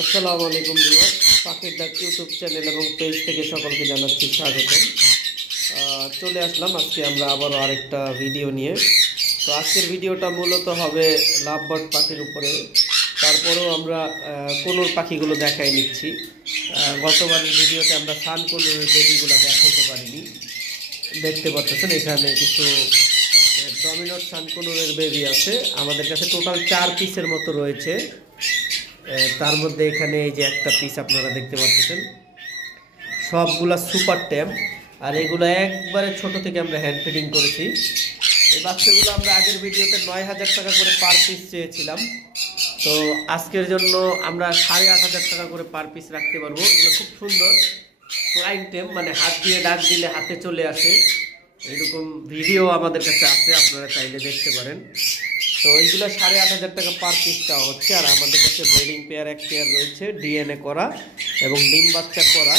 আসসালামু আলাইকুম ভিউয়ার্স, পাখির ডাক ইউটিউব চ্যানেল এবং পেজ থেকে সকলকে জানাচ্ছি স্বাগতম। চলে আসলাম আজকে আমরা আবারও আরেকটা ভিডিও নিয়ে। তো আজকের ভিডিওটা মূলত হবে লাভবার্ড পাখির উপরে। তারপরেও আমরা কোনোর পাখিগুলো দেখাই নিচ্ছি। গতবারের ভিডিওতে আমরা সান কোনোর বেবিগুলো দেখাতে পারিনি। দেখতে পাচ্ছেন এখানে কিছু ডমিনোর সান কোনোরের বেবি আছে আমাদের কাছে। টোটাল 4 পিসের মতো রয়েছে। তার মধ্যে এখানে এই যে একটা পিস আপনারা দেখতে পাচ্ছেন, সবগুলা সুপার ট্যাম। আর এগুলো একবারে ছোট থেকে আমরা হ্যান্ড ফিডিং করেছি। এই বাচ্চাগুলো আমরা আগের ভিডিওতে 9,000 টাকা করে পার পিস চেয়েছিলাম। তো আজকের জন্য আমরা 8,500 টাকা করে পার পিস রাখতে পারবো। এগুলো খুব সুন্দর ফ্লাইং ট্যাম, মানে হাত দিয়ে ডাক দিলে হাতে চলে আসে, এরকম ভিডিও আমাদের কাছে আছে, আপনারা চাইলে দেখতে পারেন। তো এইগুলো 8,500 টাকা পার পিস চাওয়া হচ্ছে। আর আমাদের কাছে ব্রিডিং পেয়ার এক পেয়ার রয়েছে, ডিএনএ করা এবং ডিম বাচ্চা করা।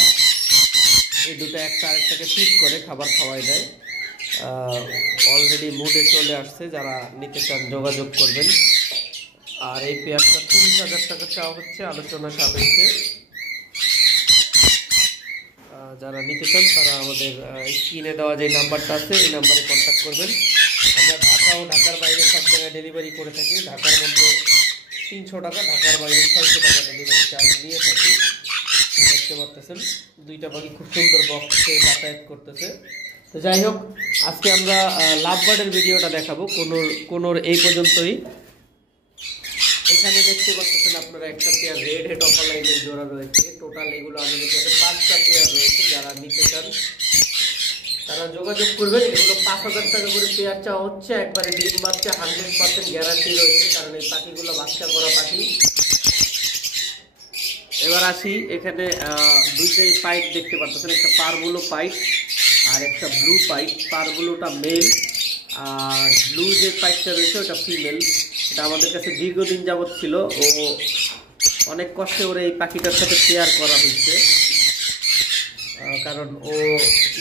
এই দুটো একটা আরেকটাকে ফিট করে খাবার খাওয়াই দেয়। অলরেডি মুডে চলে আসছে, যারা নিতে চান যোগাযোগ করবেন। আর এই পেয়ারটা 30,000 টাকা চাওয়া হচ্ছে আলোচনা সাপেক্ষে। যারা নিতে চান তারা আমাদের স্ক্রিনে দেওয়া যে নাম্বারটা আছে এই নাম্বারে কন্ট্যাক্ট করবেন। আমরা ঢাকা ও ঢাকার বাইরে সব জায়গায় ডেলিভারি করে থাকি। ঢাকার মধ্যে 300 টাকা, ঢাকার বাইরে 600 টাকা ডেলিভারি চার্জ নিয়ে থাকি। দেখতে পাচ্ছেন দুইটা পাখি খুব সুন্দর বক্সে যাতায়াত করতেছে। তো যাই হোক, আজকে আমরা লাভবার্ডের ভিডিওটা দেখাবো। কোনোর এই পর্যন্তই। এখানে দেখতে পাচ্ছেন আপনারা একটা পেয়ার রেড হেড অফলাইনের জোড়া রয়েছে। টোটাল এগুলো আমাদের কাছে 5টা পেয়ার রয়েছে। যারা নিতে চান তারা যোগাযোগ করবেন। এগুলো 5,000 টাকা করে পেয়ার চাওয়া হচ্ছে। একবারে ডিম বাচ্চা 100% গ্যারান্টি রয়েছে, কারণ এই পাখিগুলো বাচ্চা করা পাখি। এবার আসি, এখানে দুইটাই পাইট দেখতে পাচ্ছেন, একটা পারবুলো পাইট আর একটা ব্লু পাইট। পারবুলোটা মেল আর ব্লু যে পাইটটা রয়েছে ওটা ফিমেল। এটা আমাদের কাছে দীর্ঘদিন যাবৎ ছিল। ও অনেক কষ্টে ওর এই পাখিটার সাথে পেয়ার করা হয়েছে, কারণ ও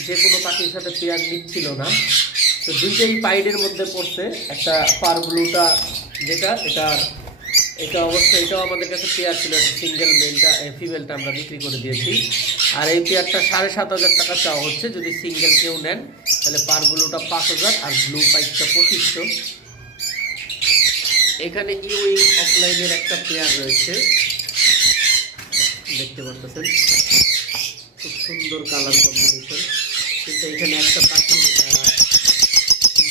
যে কোনো পাখির সাথে পেয়ার নিচ্ছিল না। তো দুইটাই পাইডের মধ্যে পড়ছে। একটা পারবুলোটা যেটা এটা অবশ্যই এটাও আমাদের কাছে পেয়ার ছিল, সিঙ্গেল মেলটা ফিমেলটা আমরা বিক্রি করে দিয়েছি। আর এই পেয়ারটা 7,500 টাকা চাওয়া হচ্ছে। যদি সিঙ্গেল কেউ নেন তাহলে পারবুলোটা 5,000 আর ব্লু পাইটটা 2500। এখানে ইউইং অফলাইনের একটা পেয়ার রয়েছে, দেখতে পাচ্ছেন খুব সুন্দর কালার কম্বিনেশন। কিন্তু এখানে একটা পাখির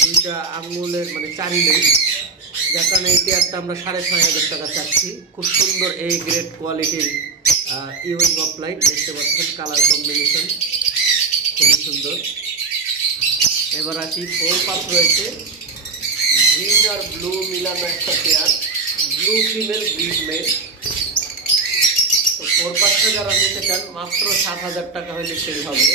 দুইটা আঙুলের মানে চারি নেই, যার কারণে এই পেয়ারটা আমরা 6,500 টাকা চাচ্ছি। খুব সুন্দর এ গ্রেড কোয়ালিটির ইউইং অফলাইন, দেখতে পাচ্ছেন কালার কম্বিনেশন খুবই সুন্দর। এবার আসি, 4 পাস রয়েছে, গ্রিন আর ব্লু মিলানো একটা pair, blue female green male. তো 4 পাসটা যারা নিতে চান মাত্র 7,000 টাকা হলে সেই হবে।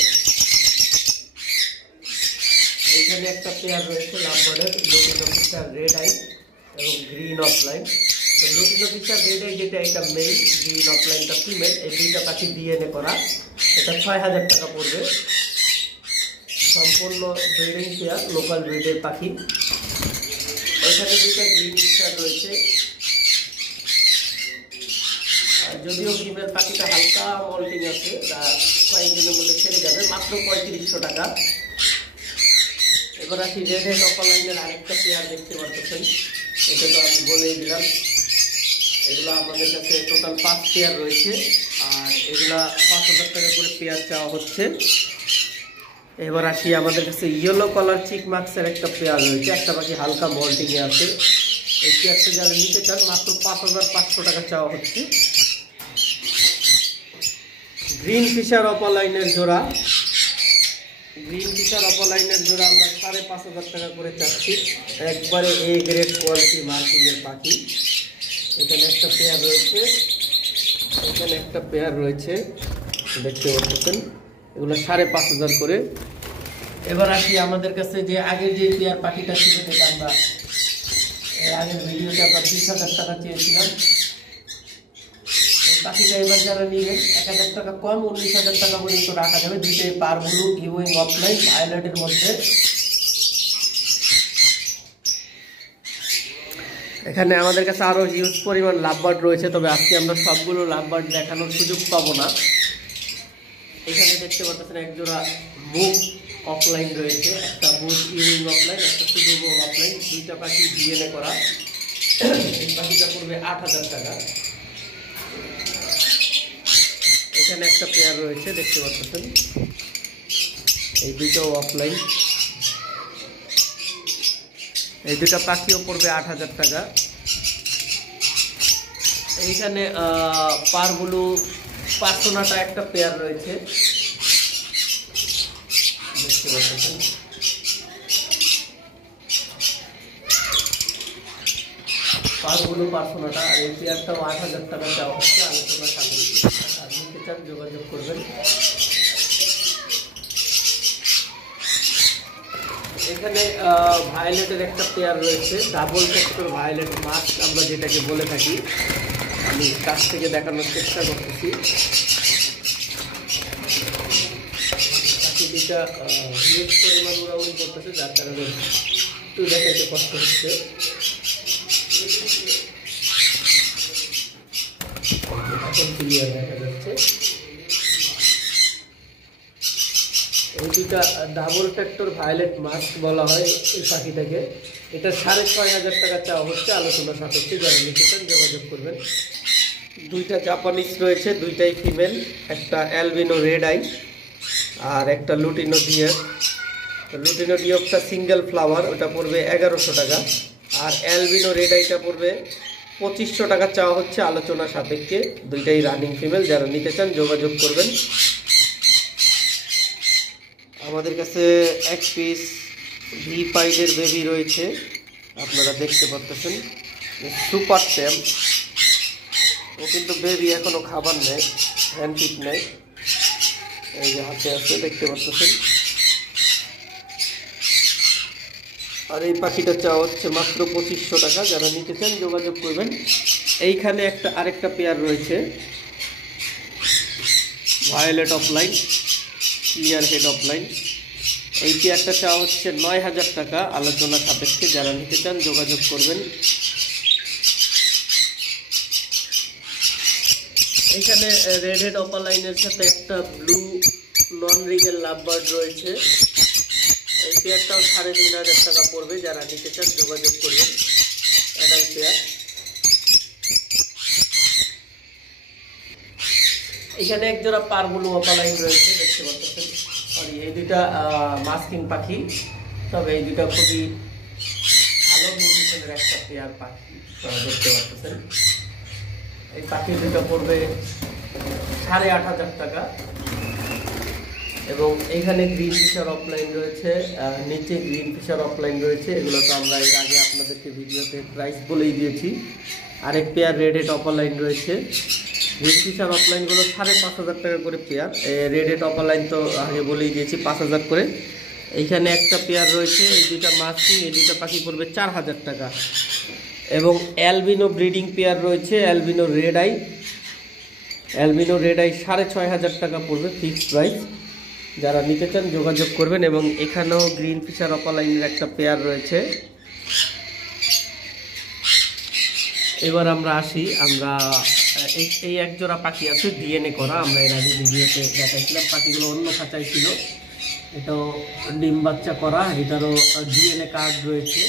এইখানে একটা পেয়ার রয়েছে লাভবার্ডের, লুটিনো ফিশার রেড আই এবং গ্রিন অফলাইন। তো লুটিনো ফিশার রেড আই যেটা এটা মেল, গ্রিন অফলাইনটা ফিমেল। এই দুইটা পাখি ডিএনএ করা, এটা 6,000 টাকা পড়বে। সম্পূর্ণ ব্রিডিং পেয়ার, লোকাল ব্রিডের পাখি। এখানে দুইটা গ্রিন ফিশার রয়েছে, যদিও ফিমেল পাখিটা হালকা মল্টিং আছে, তা কয়েকদিনের মধ্যে ছেড়ে যাবে, মাত্র 3500 টাকা। এবার আসি রেড হেড অফলাইনের আরেকটা পেয়ার দেখতে পাচ্ছেন, এটা তো আমি বলেই দিলাম। এগুলো আমাদের কাছে টোটাল 5 পেয়ার রয়েছে। আর এগুলা 5,000 টাকা করে পেয়ার চাওয়া হচ্ছে। এবার আসি, আমাদের কাছে ইয়েলো কালার চিক মার্কসের একটা পেয়ার রয়েছে, একটা পাখি হালকা মল্টিংয়ে আছে। এই পেয়ারটা যারা নিতে চান মাত্র 5,500 টাকা চাওয়া হচ্ছে। গ্রিন ফিশার অপলাইনের জোড়া, গ্রিন ফিশার অপলাইনের জোড়া আমরা 5,500 টাকা করে চাচ্ছি। একবারে এ গ্রেড কোয়ালিটি মার্কিংয়ের পাখি। এখানে একটা পেয়ার রয়েছে, এখানে একটা পেয়ার রয়েছে, দেখতে পাচ্ছেন এগুলো 5,500 করে। এবার আসি, আমাদের কাছে যে আগের যে পেয়ার পাখিটা ছিল, যেটা আমরা আগের ভিডিওতে আমরা 20,000 টাকা চেয়েছিলাম, এই পাখিটা এবার যারা নিবেন 1,000 টাকা কম 19,000 টাকা পর্যন্ত রাখা যাবে। দুইটাই পারবুলু ইউইং অফলাইন ভায়োলেটের মধ্যে। এখানে আমাদের কাছে আরো হিউজ পরিমাণ লাভবার্ড রয়েছে, তবে আজকে আমরা সবগুলো লাভবার্ড দেখানোর সুযোগ পাবো না। এখানে দেখতে পাচ্ছেন এক জোড়া বুক অফলাইন রয়েছে, একটা বুক ইউইং অফলাইন, একটা শুধু বুক অফলাইন, দুইটা পাখি ডিএনএ করা। এই পাখিটা পড়বে ৮,০০০ টাকা। এখানে একটা পেয়ার রয়েছে দেখতে পাচ্ছেন, এই দুইটাও অফলাইন। এই দুটা পাখিও পড়বে ৮,০০০ টাকা। এইখানে পারগুলো পার্সোনাটা একটা পেয়ার রয়েছে দেখতে পাচ্ছেন। পারগুলো পার্সোনাটা, আর এই পেয়ারটাও ৮,০০০ টাকা দেওয়া হচ্ছে, আলোচনা সাপেক্ষে। আর নিতে চান যোগাযোগ করবেন। এখানে ভায়োলেটের একটা পেয়ার রয়েছে, ডাবল ফ্যাক্টর ভায়োলেট মাস্ক আমরা যেটাকে বলে থাকি। আমি কাছ থেকে দেখানোর চেষ্টা করতেছি। পাখিটা হিউজ পরিমাণ উড়াউড়ি করতেছে, যার কারণে একটু দেখাইতে কষ্ট হচ্ছে। এখন ক্লিয়ার দেখা যাচ্ছে। এই দুটা ডাবল ফ্যাক্টর ভায়োলেট মাস্ক বলা হয় এই পাখিটাকে। এটা ৬,৫০০ টাকা চাওয়া হচ্ছে, আলোচনা সাপেক্ষে। যারা নিতে চান যোগাযোগ করবেন। দুইটা জাপানিজ রয়েছে, দুইটাই ফিমেল, একটা অ্যালবিনো রেড আই আর একটা লুটিনো ডিয়ার। লুটিনো ডিয়ারটা সিঙ্গেল ফ্লাওয়ার, ওটা পড়বে ১১০০ টাকা। আর অ্যালবিনো রেড আইটা পড়বে ২৫০০ টাকা চাওয়া হচ্ছে, আলোচনা সাপেক্ষে। দুইটাই রানিং ফিমেল, যারা নিতে চান যোগাযোগ করবেন। আমাদের কাছে এক পিস ভি পাইডের বেবি রয়েছে, আপনারা দেখতে পাচ্ছেন। সুপার ট্যাম, ও কিন্তু বেবি এখনো খাবার নেয়, হ্যান্ড ফিট নেয়। এই যে হাতে আছে দেখতে পাচ্ছেন। আর এই পাখিটা চাওয়া হচ্ছে মাত্র ২৫০০ টাকা। যারা নিতে চান যোগাযোগ করবেন। এইখানে আরেকটা পেয়ার রয়েছে, violet offline, clear head offline. এই পেয়ারটা চাওয়া হচ্ছে ৯,০০০ টাকা, আলোচনা সাপেক্ষে। যারা নিতে চান যোগাযোগ করবেন। এখানে রেড হেড অপালাইনের সাথে একটা ব্লু নন রিংয়ের লাভবার্ড রয়েছে। এই পেয়ারটাও ৩,৫০০ টাকা পড়বে। যারা নিতে চান যোগাযোগ করবেন। Adult pair. এখানে এক জোড়া পারগুলো অপালাইন রয়েছে দেখতে পাচ্ছেন। সরি, এই দুটা মাস্কিং পাখি, তবে এই দুটা খুবই ভালো নিউট্রিশনের একটা পেয়ার পাখি দেখতে পাচ্ছেন। এই পাখি দুটো পড়বে ৮,৫০০ টাকা। এবং এইখানে গ্রিন ফিশার অফলাইন রয়েছে, নিচে গ্রিন ফিশার অফলাইন রয়েছে। এগুলো তো আমরা এর আগে আপনাদেরকে ভিডিওতে প্রাইস বলেই দিয়েছি। আরেক পেয়ার রেড হেড অফলাইন রয়েছে। গ্রিন ফিশার অফলাইনগুলো ৫,৫০০ টাকা করে পেয়ার। রেড হেড অফলাইন তো আগে বলেই দিয়েছি ৫,০০০ করে। এইখানে একটা পেয়ার রয়েছে, এই দুইটা মাস্কিং, এই দুইটা পাখি পড়বে ৪,০০০ টাকা। এবং অ্যালবিনো ব্রিডিং পেয়ার রয়েছে, albino red eye. Albino red eye ৬,৫০০ টাকা পড়বে, ফিক্সড প্রাইস। যারা নিতে চান যোগাযোগ করবেন। এবং এখানেও গ্রিন ফিশার অপালাইনের একটা পেয়ার রয়েছে। এবার আমরা আসি, আমরা এই এক জোড়া পাখি আছে ডিএনএ করা, আমরা এর আগে ভিডিওতে দেখাইছিলাম। পাখিগুলো অন্য খাঁচায় ছিল, এটাও ডিম বাচ্চা করা, এটারও ডিএনএ কার্ড রয়েছে।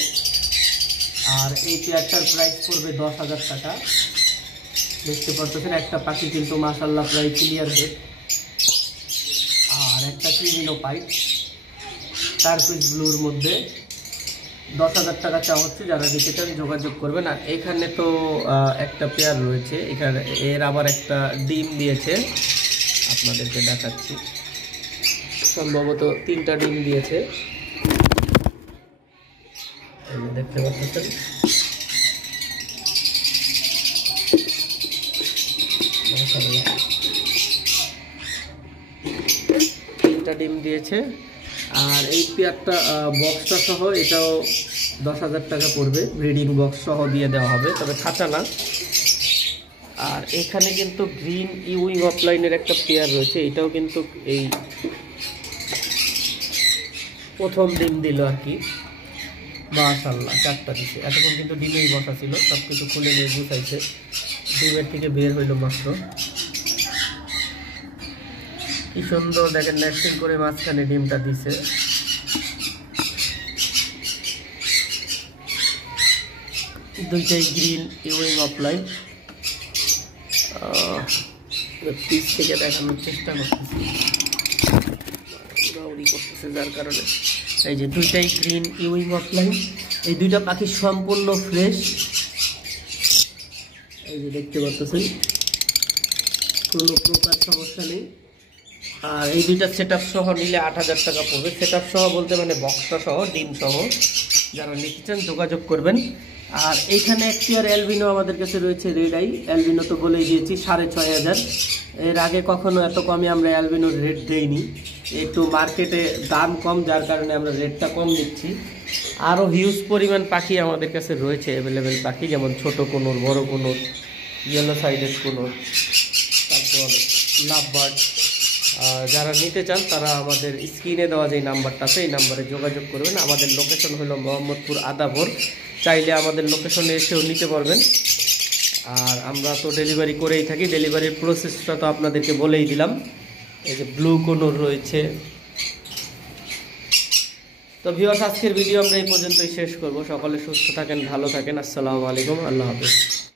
আর এই পেয়ারটার প্রাইস পড়বে ১০,০০০ টাকা। দেখতে পাচ্ছেন একটা পাখি কিন্তু মাশাআল্লাহ প্রায় ক্লিয়ার হেড, আর একটা ক্রিমিনো পাইপ টার্কুইজ ব্লুর মধ্যে। ১০,০০০ টাকা চাওয়া হচ্ছে। যারা নিতে চান যোগাযোগ করবেন। আর এখানে তো একটা পেয়ার রয়েছে, এখানে এর আবার একটা ডিম দিয়েছে, আপনাদেরকে দেখাচ্ছি। সম্ভবত ৩টা ডিম দিয়েছে, দেখতে পাচ্ছেন। তিনটা ডিম দিয়েছে। আর এই পেয়ারটা বক্সটা সহ এটাও ১০,০০০ টাকা পড়বে, ব্রিডিং বক্স সহ দিয়ে দেওয়া হবে, তবে খাঁচা না। আর এখানে কিন্তু গ্রিন ইউইং অফলাইনের একটা পেয়ার রয়েছে, এটাও কিন্তু এই প্রথম ডিম দিল আর কি। মাশাআল্লাহ 4টা দিছে। এতক্ষণ কিন্তু ডিমেই বসা ছিল, সব কিছু খুলে নিয়ে গুছাইছে, ডিমের থেকে বের হইলো মাত্র। কি সুন্দর দেখেন নেস্টিং করে মাঝখানে ডিমটা দিছে। দুইটাই গ্রিন ইউইং অফলাইন। পিস থেকে দেখানোর চেষ্টা করতেছি, দৌড়ি করতেছে যার কারণে। এই যে দুইটাই গ্রিন ইউইং অফলাইন, এই দুইটা পাখি সম্পূর্ণ ফ্রেশ। এই যে দেখতে পাচ্ছেন কোনো প্রকার সমস্যা নেই। আর এই দুইটা সেটআপ সহ নিলে 8000 টাকা পড়বে। সেটআপ সহ বলতে মানে বক্সটা সহ, ডিম সহ। যারা নিতে চান যোগাযোগ করবেন। আর এইখানে একটি আর অ্যালবিনো আমাদের কাছে রয়েছে, রেড আই অ্যালবিনো তো বলেই দিয়েছি 6500। এর আগে কখনো এত কমে আমরা অ্যালবিনোর রেট দেইনি, একটু মার্কেটে দাম কম যার কারণে আমরা রেটটা কম দিচ্ছি। আরও হিউজ পরিমাণ পাখি আমাদের কাছে রয়েছে, অ্যাভেলেবেল পাখি, যেমন ছোট কোনোর, বড় কোনোর, ইয়েলো সাইডেড কোনোর, তারপর লাভবার্ড। যারা নিতে চান তারা আমাদের স্ক্রিনে দেওয়া যে নাম্বারটা আছে এই নাম্বারে যোগাযোগ করবেন। আমাদের লোকেশন হলো মোহাম্মদপুর আদাবর, চাইলে আমাদের লোকেশনে এসেও নিতে পারবেন। আর আমরা তো ডেলিভারি করেই থাকি, ডেলিভারির প্রসেসটা তো আপনাদেরকে বলেই দিলাম। এই যে ব্লু কোনোর রয়েছে। তো ভিউয়ার্স, আজকের ভিডিও আমরা এই পর্যন্তই শেষ করব। সকলে সুস্থ থাকেন, ভালো থাকেন। আসসালামু আলাইকুম, আল্লাহ হাফেজ।